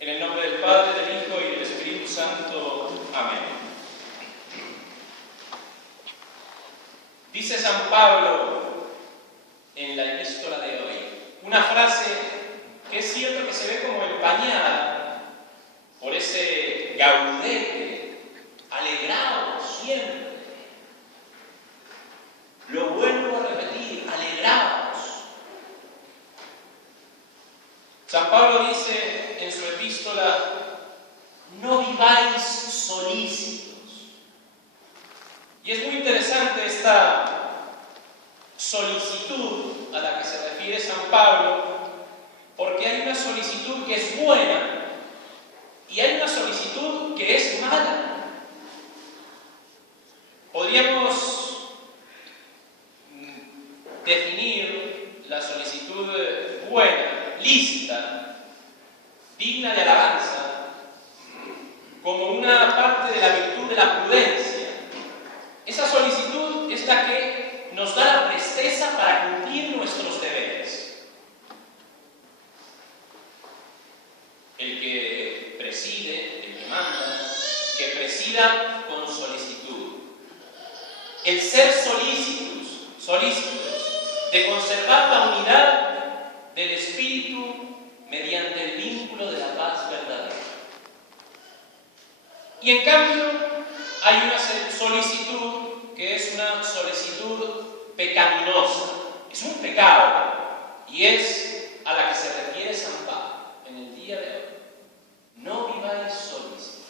En el nombre del Padre, del Hijo y del Espíritu Santo. Amén. Dice San Pablo en la epístola de hoy una frase que es cierto que se ve como empañada por ese gaudete, alegraos siempre. Lo vuelvo a repetir, alegraos. San Pablo dice en su epístola: no viváis solícitos. Y es muy interesante esta solicitud a la que se refiere San Pablo, porque hay una solicitud que es buena y hay una solicitud que es mala. Podríamos definir la solicitud buena, lícita, digna de alabanza, como una parte de la virtud de la prudencia. Esa solicitud es la que nos da la presteza para cumplir nuestros deberes. El que preside, el que manda, que presida con solicitud. El ser solícitos, de conservar la unidad del Espíritu mediante el vínculo de la paz verdadera. Y en cambio, hay una solicitud que es una solicitud pecaminosa. Es un pecado y es a la que se refiere San Pablo en el día de hoy. No viváis solícitos.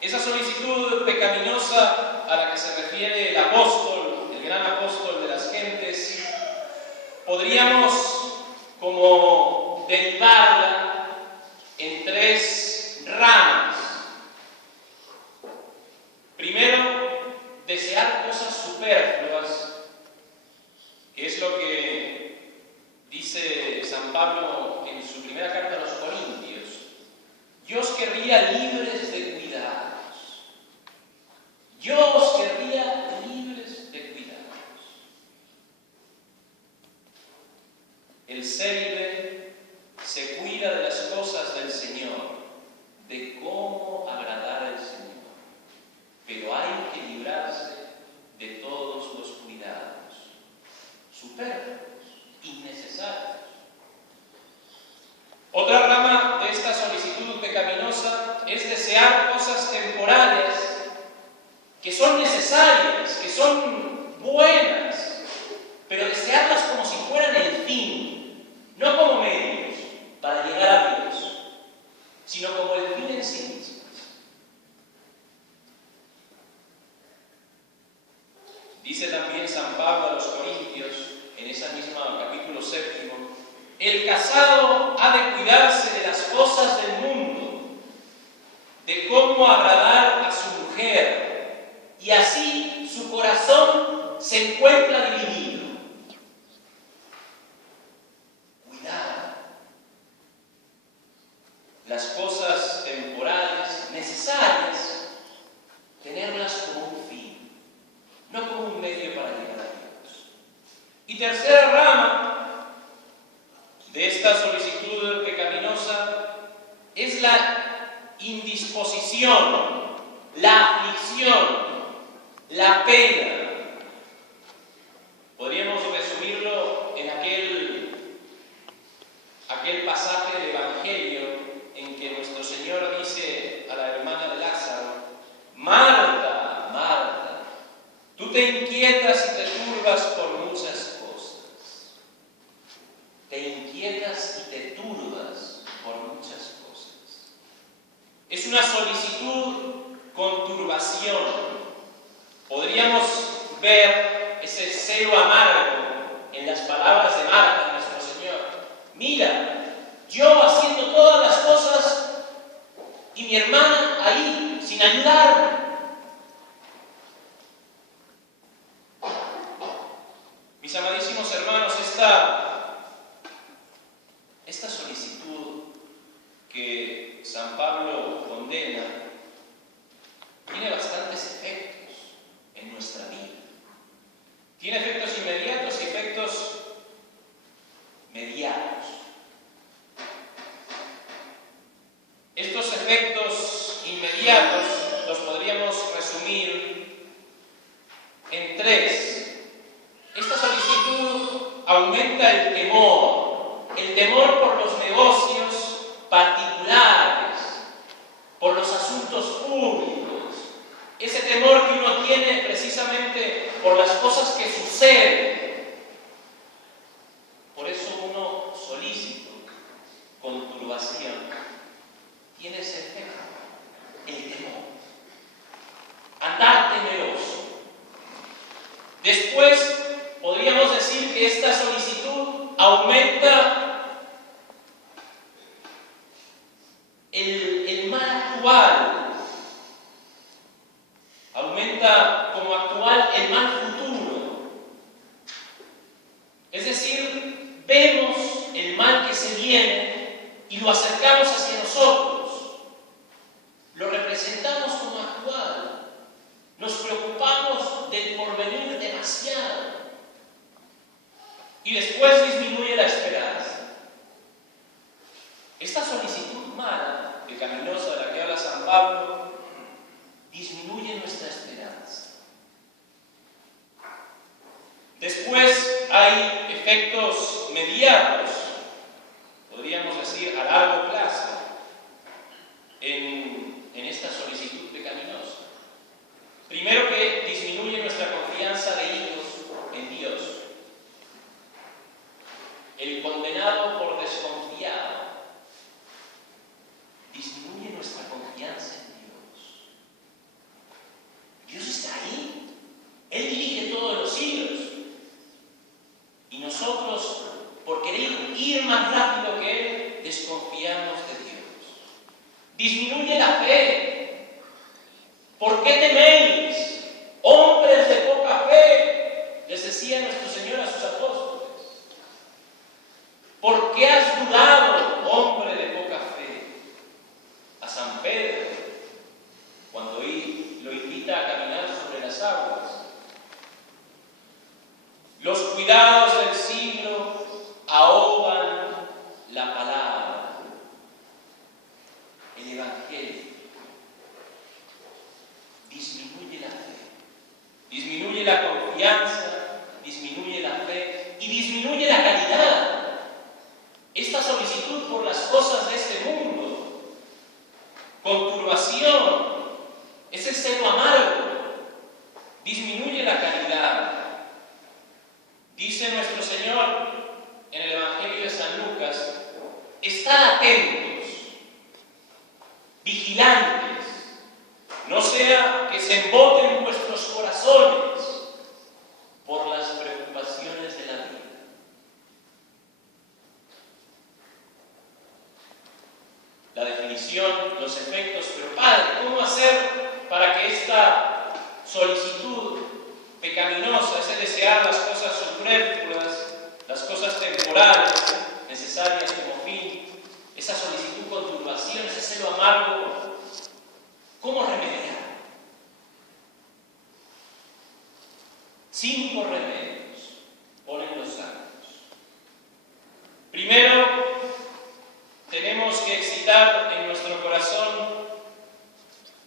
Esa solicitud pecaminosa a la que se refiere el apóstol, el gran apóstol de las gentes, podríamos como derivarla en tres ramas. Primero, desear cosas superfluas, que es lo que dice San Pablo en su primera carta a los Corintios. Yo os querría libres de cuidados. Yo os querría libres de cuidados. El célibe se cuida de las cosas del Señor, de cómo agradar al Señor. Pero hay que librarse de todos los cuidados superfluos, innecesarios. Otra rama de esta solicitud pecaminosa es desear cosas temporales que son necesarias, que son buenas, pero desearlas como si fueran el fin, no como medios para llegar a Dios, sino como el fin en sí mismo. Dice también San Pablo a los Corintios, en esa misma capítulo 7, el casado ha de cuidarse de las cosas del mundo, de cómo agradar a su mujer, y así su corazón se encuentra dividido. Cuidado. Las cosas temporales, necesarias, tenerlas como un fin, no como un medio para llegar a Dios. Y tercera rama de esta solicitud pecaminosa es la indisposición, la aflicción, la pena. Podríamos resumirlo en aquel pasaje del Evangelio en que nuestro Señor dice a la hermana de Lázaro: Marta, Marta, tú te inquietas y te turbas por muchas cosas. Te inquietas y te turbas por muchas cosas. Es una solicitud con turbación. Podríamos ver ese celo amargo en las palabras de Marta, nuestro Señor. Mira, yo haciendo todas las cosas y mi hermana ahí, sin ayudarme. Mis amadísimos hermanos, esta solicitud que San Pablo condena tiene bastantes efectos en nuestra vida. Tiene efectos inmediatos y efectos mediatos. efectos inmediatos los podríamos resumir en tres. Esta solicitud aumenta el temor por los negocios particulares, por los asuntos públicos, ese temor que uno tiene precisamente por las cosas que suceden. Por eso uno solícito, con turbación, tiene ese efecto, el temor, andar temeroso. Después podríamos decir que esta solicitud aumenta el mal actual, aumenta como actual el mal futuro. Es decir, vemos el mal que se viene y lo acercamos hacia nosotros, lo representamos como actual, nos preocupamos del porvenir demasiado y después disminuye la esperanza. Esta solicitud mala, pecaminosa de la que habla San Pablo, disminuye nuestra esperanza. Después hay efectos mediatos, podríamos decir a largo plazo, en esta solicitud pecaminosa. Primero, que disminuye nuestra confianza de hijos en Dios. El condenado por desconfiado disminuye nuestra confianza en Dios. Dios está ahí. Él dirige todos los siglos. Y nosotros, por querer ir más rápido que Él, desconfiamos de Dios. Disminuye la fe. ¿Por qué teméis, hombres de poca fe? Les decía nuestro Señor a sus apóstoles. ¿Por qué has dudado, hombre de poca fe? A San Pedro, cuando lo invita a caminar sobre las aguas. Los cuidados del siglo ahogan la palabra, el Evangelio. Disminuye la fe, disminuye la confianza, disminuye la fe y disminuye la caridad. Esta solicitud por las cosas de este mundo, con turbación, ese celo amargo, disminuye la caridad. Dice nuestro Señor en el Evangelio de San Lucas: estad atentos, vigilantes, no sea que se emboten vuestros corazones por las preocupaciones de la vida. La definición, los efectos, pero Padre, ¿cómo hacer para que esta solicitud pecaminosa, ese desear las cosas superfluas, las cosas temporales, necesarias como fin, esa solicitud con turbación, ese celo amargo, cómo remediar? 5 remedios ponen los santos. Primero, tenemos que excitar en nuestro corazón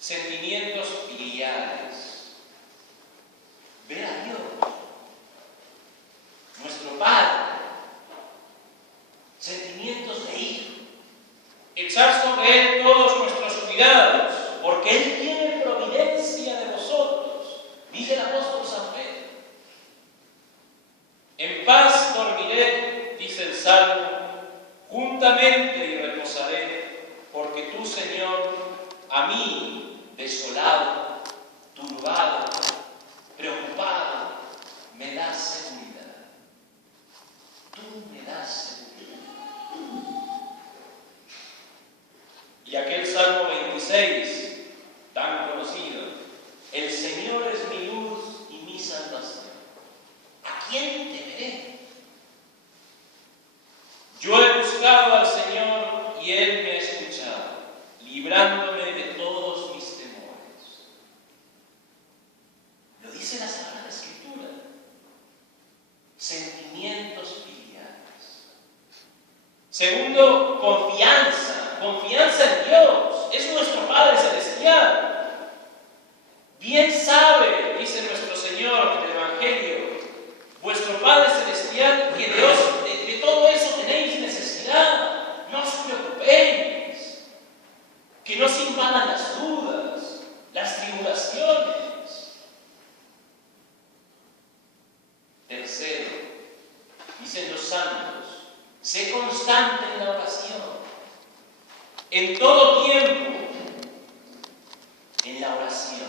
sentimientos filiales. Ver a Dios, nuestro Padre, sentimientos de hijo. Echar sobre Él todos nuestros cuidados, porque Él tiene providencia de vosotros, dice el apóstol San Pedro. En paz dormiré, dice el Salmo, juntamente y reposaré, porque tú, Señor, a mí, desolado, turbado, preocupado, me das seguridad. Tú me das seguridad. Y aquel Salmo 26, tan conocido: el Señor es mi luz y mi salvación. ¿A quién temeré? Yo he buscado al Señor y Él me ha escuchado, librándome de todos mis temores. Lo dice la Sagrada Escritura. Sentimientos filiales. Segundo, confianza en Dios. es nuestro Padre Celestial. Bien sabe, dice nuestro Señor en el Evangelio, vuestro Padre Celestial, que de todo eso tenéis necesidad. No os preocupéis, que no se invadan las dudas, las tribulaciones. Tercero, dicen los santos, sé constante en la oración, en todo tiempo, en la oración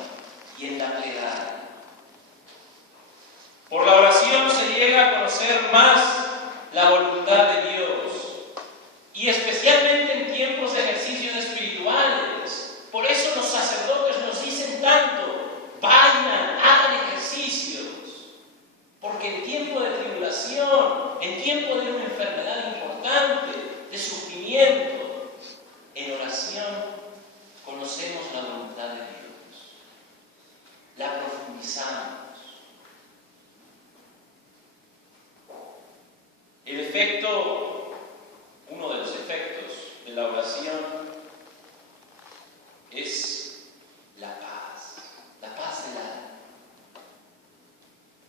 y en la plegaria. Por la oración se llega a conocer más la voluntad de Dios, y especialmente en tiempos de ejercicios espirituales. Por eso los sacerdotes nos dicen tanto, vayan, hagan ejercicios, porque en tiempo de tribulación, en tiempo de una enfermedad importante, de sufrimiento, en oración conocemos la voluntad de Dios, la profundizamos. Uno de los efectos de la oración es la paz del alma,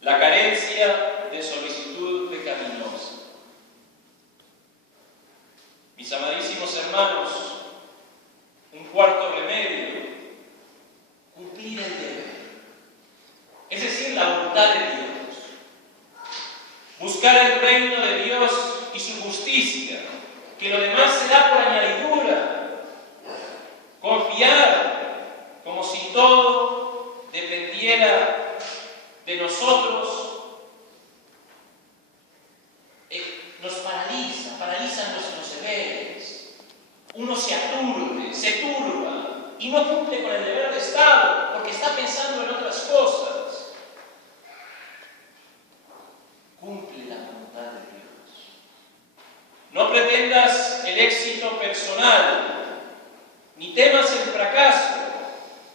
la carencia de solicitud pecaminosa. Mis amadísimos hermanos, un cuarto remedio, cumplir el deber, es decir, la voluntad de Dios. Buscar el reino de Dios y su justicia, que lo demás será por añadidura. Confiar como si todo dependiera de nosotros, nos paraliza nuestros deberes. Uno se aturbe, se turba y no cumple con el deber de Estado porque está pensando en otras cosas. Cumple la voluntad de Dios. No pretendas el éxito personal, ni temas el fracaso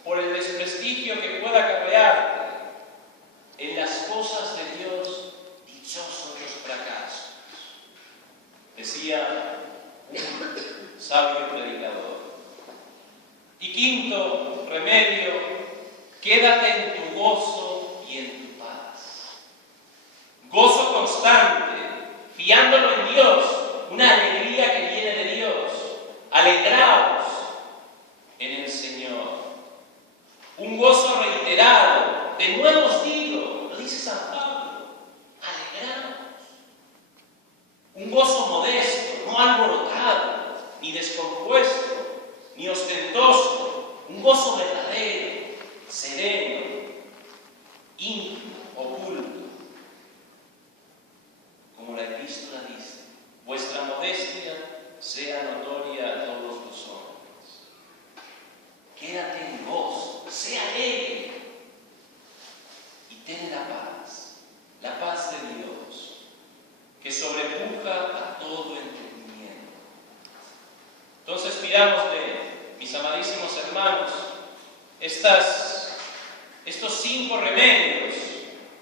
por el desprestigio que pueda acarrearte. En las cosas de Dios, dichosos los fracasos, decía un sabio predicador. Y quinto remedio, quédate en tu gozo y en tu paz. Gozo constante, fiándolo en Dios, una alegría que viene de Dios. Alegraos en el Señor. Un gozo reiterado, de nuevo os digo, lo dice San Pablo, alegraos. Un gozo modesto, no alborotado, ni descompuesto, ni ostentoso. Un gozo verdadero, sereno, íntimo, oculto. Como la epístola dice, vuestra modestia sea notoria a todos los hombres. Quédate en gozo, sea alegre y ten la paz de Dios, que sobrepuja a todo entendimiento. Entonces pidámosle, mis amadísimos hermanos, estos 5 remedios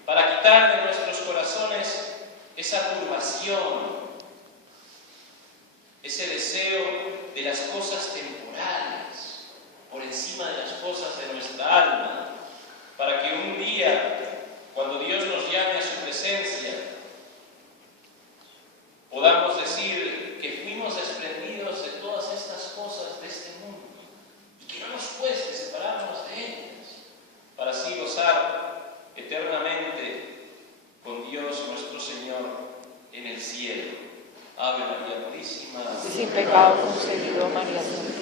para quitar de nuestros corazones esa turbación, ese deseo de las cosas temporales por encima de las cosas de nuestra alma, para que un día, cuando Dios nos llame a su presencia, podamos decir que fuimos desprendidos de todas estas cosas de este mundo y que no nos cueste separarnos de ellas, para así gozar eternamente con Dios nuestro Señor en el cielo. Ave María Purísima. Sin pecado concebido, María Santa.